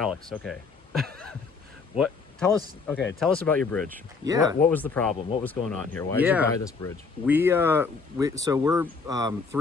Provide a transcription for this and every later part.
Alex, okay. What? Tell us about your bridge. Yeah. What was the problem? What was going on here? Why did you buy this bridge? We're three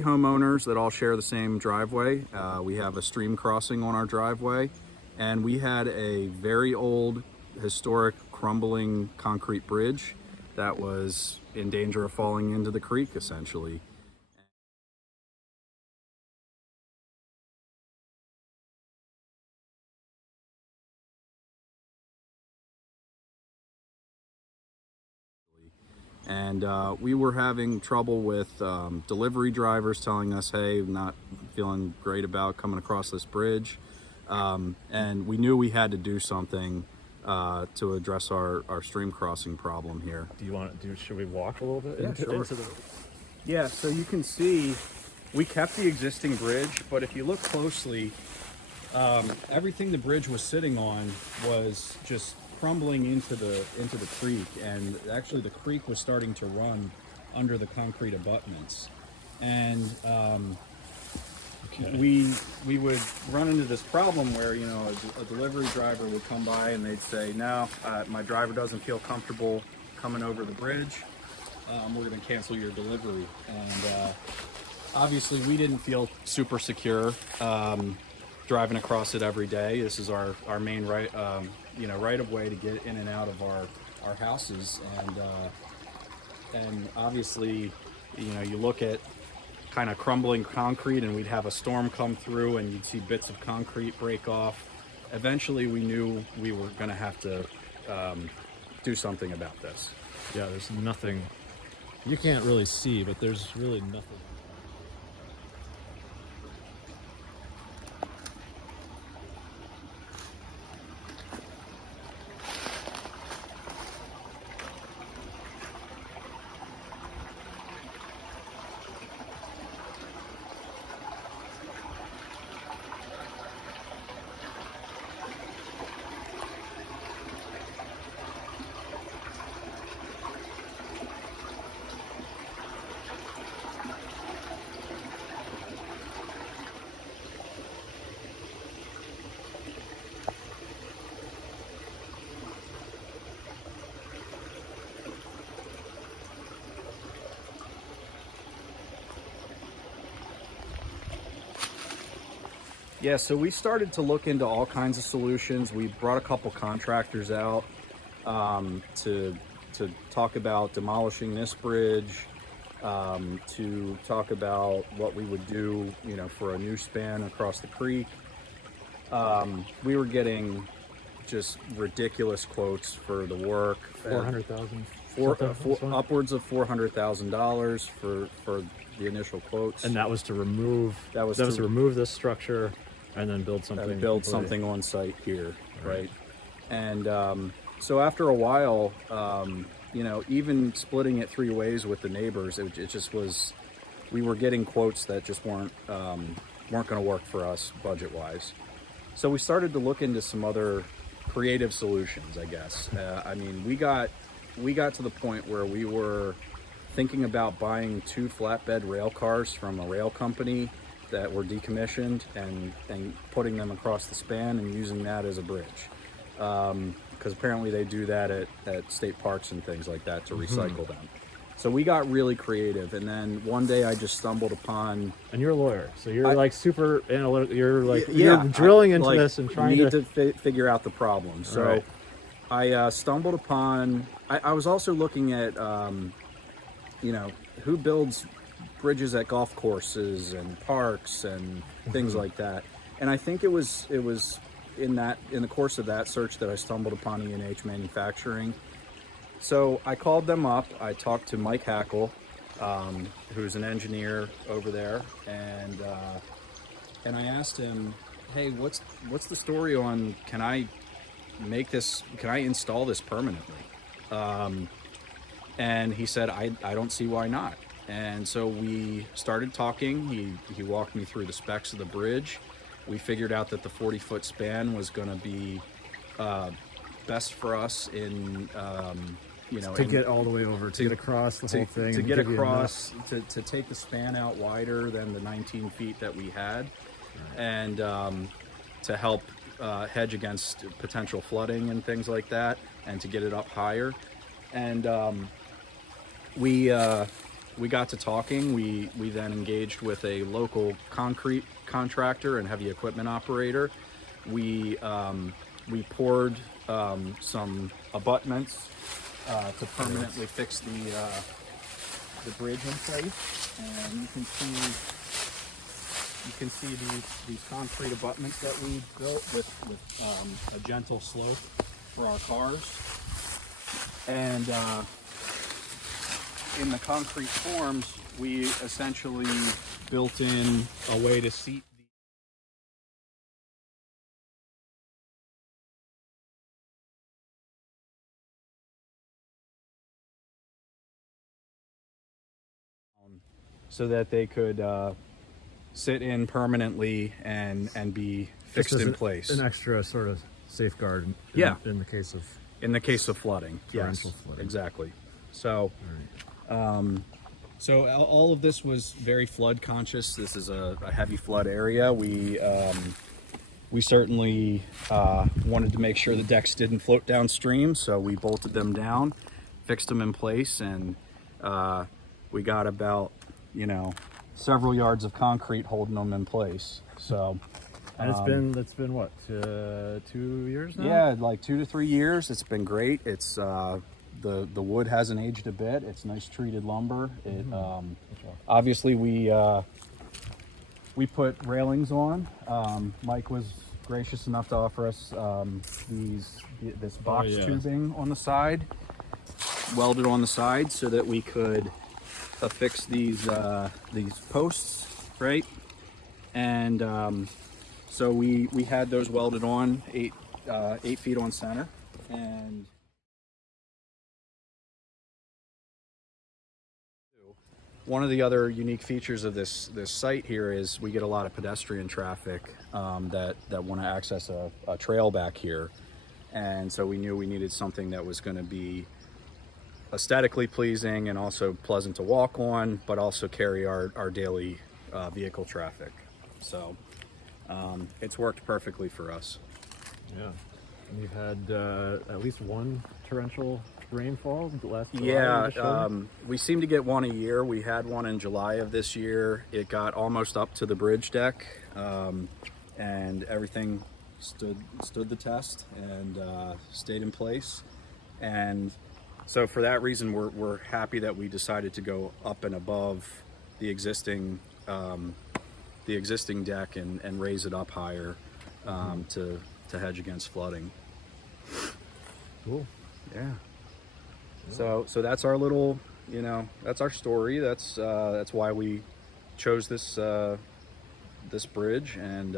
homeowners that all share the same driveway. We have a stream crossing on our driveway, and we had a very old, historic, crumbling concrete bridge that was in danger of falling into the creek, essentially. And we were having trouble with delivery drivers telling us, hey, not feeling great about coming across this bridge. And we knew we had to do something to address our stream crossing problem here. Do you want to do? Should we walk a little bit into the? Yeah, so you can see we kept the existing bridge, but if you look closely, everything the bridge was sitting on was just crumbling into the creek, and actually the creek was starting to run under the concrete abutments. And we would run into this problem where, you know, a delivery driver would come by and they'd say, no, my driver doesn't feel comfortable coming over the bridge. We're going to cancel your delivery. And obviously we didn't feel super secure driving across it every day. This is our main right of way to get in and out of our houses. And obviously, you know, you look at kind of crumbling concrete, and we'd have a storm come through and you'd see bits of concrete break off. Eventually we knew we were going to have to do something about this. Yeah, there's nothing. You can't really see, but there's really nothing. Yeah, so we started to look into all kinds of solutions. We brought a couple contractors out to talk about demolishing this bridge, to talk about what we would do, you know, for a new span across the creek. We were getting just ridiculous quotes for the work. $400,000. Upwards of $400,000 for the initial quotes. And that was to remove. That was to remove this structure and then build something. Something on site here, right? And so after a while, you know, even splitting it three ways with the neighbors, it just was. We were getting quotes that just weren't going to work for us budget-wise. So we started to look into some other creative solutions, I guess. I mean, we got to the point where we were thinking about buying 2 flatbed rail cars from a rail company that were decommissioned and putting them across the span and using that as a bridge. Because apparently they do that at state parks and things like that to recycle them. So we got really creative, and then one day I just stumbled upon. And you're a lawyer, so you're like super analytical. You're like you're drilling into this and trying to figure out the problem. So I stumbled upon. I was also looking at, you know, who builds bridges at golf courses and parks and things like that. And I think it was in the course of that search that I stumbled upon E&H Manufacturing. So I called them up. I talked to Mike Hackle, who's an engineer over there, and I asked him, hey, what's the story on, can I install this permanently? And he said, I don't see why not. And so we started talking. He walked me through the specs of the bridge. We figured out that the 40-foot span was going to be best for us in, you know, to get all the way over, to get across the whole thing, to get across, to take the span out wider than the 19 feet that we had, and to help hedge against potential flooding and things like that, and to get it up higher. And we got to talking. We then engaged with a local concrete contractor and heavy equipment operator. We poured some abutments to permanently fix the bridge in place, and you can see these concrete abutments that we built with a gentle slope for our cars. And in the concrete forms, we essentially built in a way to seat so that they could sit in permanently and be fixed in place. An extra sort of safeguard in the case of flooding. Torrential Yes, flooding. exactly. So so all of this was very flood conscious. This is a heavy flood area. We certainly wanted to make sure the decks didn't float downstream, so we bolted them down, fixed them in place, and we got about, several yards of concrete holding them in place. So, and it's been what, 2 years now? Yeah, like 2 to 3 years. It's been great. It's the wood hasn't aged a bit. It's nice treated lumber. It obviously we put railings on. Mike was gracious enough to offer us this box tubing on the side, welded on the side, so that we could affix these posts, right? And so we had those welded on 8 feet on center. And one of the other unique features of this site here is we get a lot of pedestrian traffic that want to access a trail back here. And so we knew we needed something that was going to be aesthetically pleasing and also pleasant to walk on, but also carry our daily vehicle traffic. So it's worked perfectly for us. Yeah. And you've had at least one torrential rainfall last July? Yeah, we seem to get one a year. We had one in July of this year. It got almost up to the bridge deck, and everything stood the test and stayed in place. And so for that reason, we're happy that we decided to go up and above the existing deck and raise it up higher to hedge against flooding. Cool. Yeah. So that's our little, that's our story. That's why we chose this bridge, and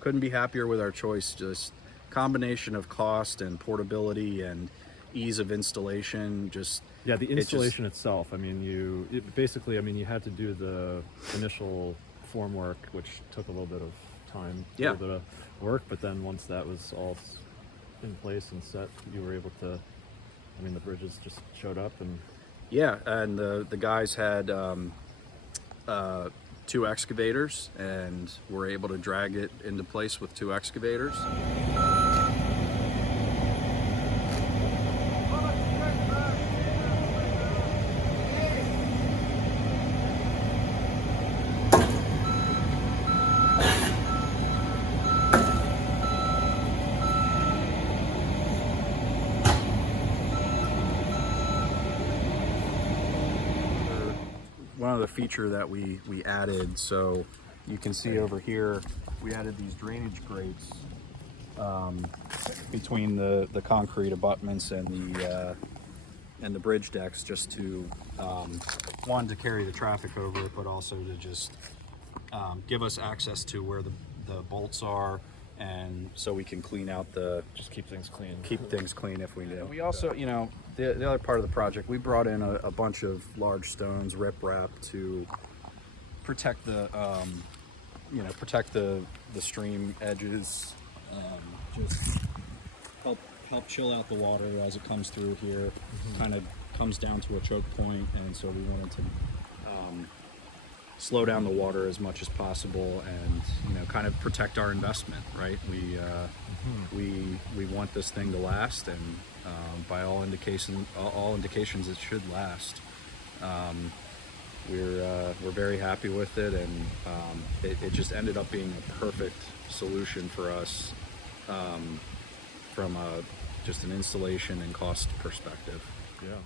couldn't be happier with our choice. Just combination of cost and portability and ease of installation. The installation itself. I mean, you had to do the initial formwork, which took a little bit of time, a little bit of work. But then once that was all in place and set, you were able to. I mean, the bridges just showed up, and and the guys had 2 excavators, and were able to drag it into place with 2 excavators. One other feature that we added, so you can see over here, we added these drainage grates between the concrete abutments and the bridge decks, just to one, to carry the traffic over it, but also to just give us access to where the bolts are, and so we can clean out just keep things clean. Keep things clean if we do. We also, the other part of the project, we brought in a bunch of large stones, riprap, to protect the stream edges, just help chill out the water as it comes through here. Kind of comes down to a choke point, and so we wanted to slow down the water as much as possible, and kind of protect our investment. Right? We want this thing to last, and by all indications, it should last. We're very happy with it, and it just ended up being a perfect solution for us from just an installation and cost perspective. Yeah.